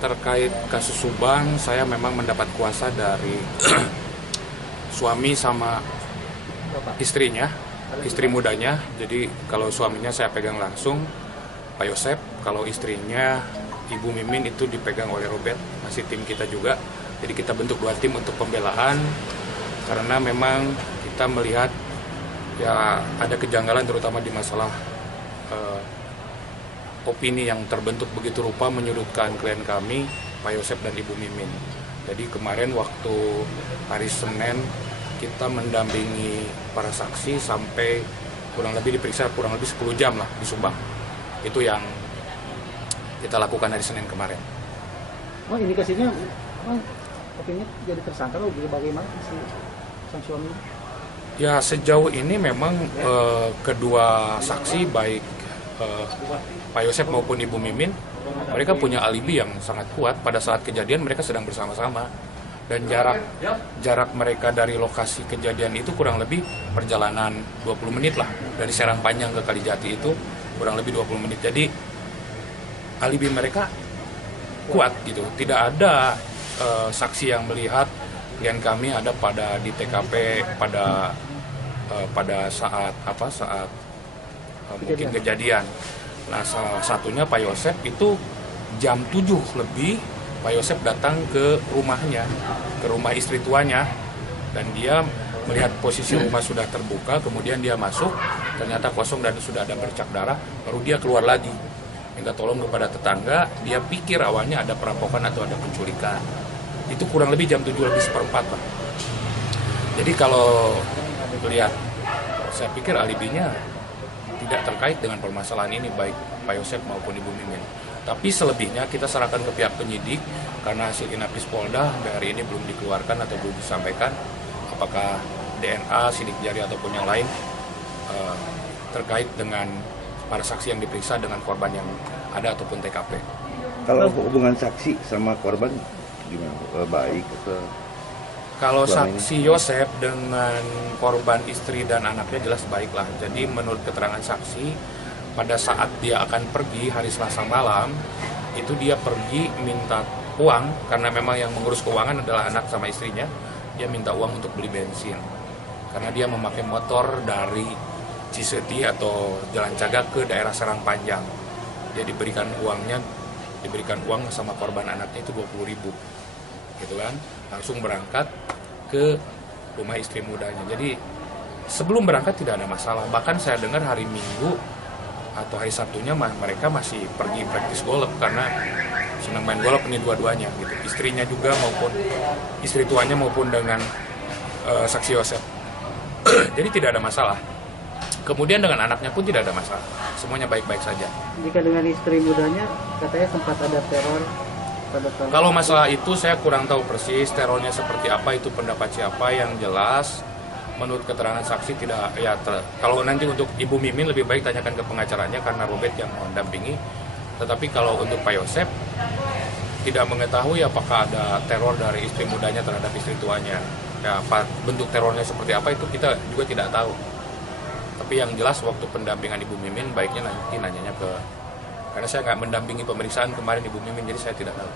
Terkait kasus Subang, saya memang mendapat kuasa dari suami sama istrinya, istri mudanya. Jadi kalau suaminya saya pegang langsung, Pak Yosep. Kalau istrinya Ibu Mimin itu dipegang oleh Robert, masih tim kita juga. Jadi kita bentuk 2 tim untuk pembelaan, karena memang kita melihat ya ada kejanggalan terutama di masalah opini yang terbentuk begitu rupa menyudutkan klien kami, Pak Yosep dan Ibu Mimin. Jadi kemarin waktu hari Senin kita mendampingi para saksi sampai kurang lebih diperiksa kurang lebih 10 jam lah di Subang. Itu yang kita lakukan hari Senin kemarin. Oh, indikasinya opini jadi tersangka loh, bagaimana si sang suami? Ya sejauh ini memang kedua saksi baik Pak Yosep maupun Ibu Mimin, mereka punya alibi yang sangat kuat. Pada saat kejadian mereka sedang bersama-sama, dan jarak mereka dari lokasi kejadian itu kurang lebih perjalanan 20 menit lah, dari Serang Panjang ke Kalijati itu kurang lebih 20 menit. Jadi alibi mereka kuat gitu. Tidak ada saksi yang melihat klien kami ada di TKP pada saat mungkin kejadian. Nah, salah satunya Pak Yosep itu jam 7 lebih Pak Yosep datang ke rumahnya, ke rumah istri tuanya, dan dia melihat posisi rumah sudah terbuka, kemudian dia masuk, ternyata kosong dan sudah ada bercak darah, baru dia keluar lagi minta tolong kepada tetangga. Dia pikir awalnya ada perampokan atau ada penculikan. Itu kurang lebih jam 7 lebih seperempat, Pak. Jadi kalau lihat, saya pikir alibinya tidak terkait dengan permasalahan ini, baik Pak Yosep maupun Ibu Mimin. Tapi selebihnya kita serahkan ke pihak penyidik, karena hasil Inapis Polda hari ini belum dikeluarkan atau belum disampaikan apakah DNA, sidik jari ataupun yang lain terkait dengan para saksi yang diperiksa dengan korban yang ada ataupun TKP. Kalau hubungan saksi sama korban gimana? Baik atau? Kalau saksi Yosep dengan korban istri dan anaknya jelas baiklah. Jadi menurut keterangan saksi, pada saat dia akan pergi hari Selasa malam, itu dia pergi minta uang, karena memang yang mengurus keuangan adalah anak sama istrinya. Dia minta uang untuk beli bensin, karena dia memakai motor dari Ciseti atau Jalan Cagak ke daerah Serang Panjang. Dia diberikan uang sama korban anaknya itu 20.000, gitu kan. Langsung berangkat ke rumah istri mudanya. Jadi sebelum berangkat tidak ada masalah. Bahkan saya dengar hari Minggu atau hari Sabtunya mereka masih pergi praktis golf, karena senang main golf ini dua-duanya gitu. Istrinya juga maupun istri tuanya maupun dengan saksi Yosep. Jadi tidak ada masalah. Kemudian dengan anaknya pun tidak ada masalah. Semuanya baik-baik saja. Jika dengan istri mudanya katanya sempat ada teror. Kalau masalah itu saya kurang tahu persis terornya seperti apa, itu pendapat siapa. Yang jelas menurut keterangan saksi tidak ya kalau nanti untuk Ibu Mimin lebih baik tanyakan ke pengacaranya, karena Robert yang mendampingi. Tetapi kalau untuk Pak Yosep tidak mengetahui apakah ada teror dari istri mudanya terhadap istri tuanya. Ya, bentuk terornya seperti apa itu kita juga tidak tahu. Tapi yang jelas waktu pendampingan Ibu Mimin baiknya nanti nanyanya karena saya nggak mendampingi pemeriksaan kemarin Ibu Mimin, jadi saya tidak tahu.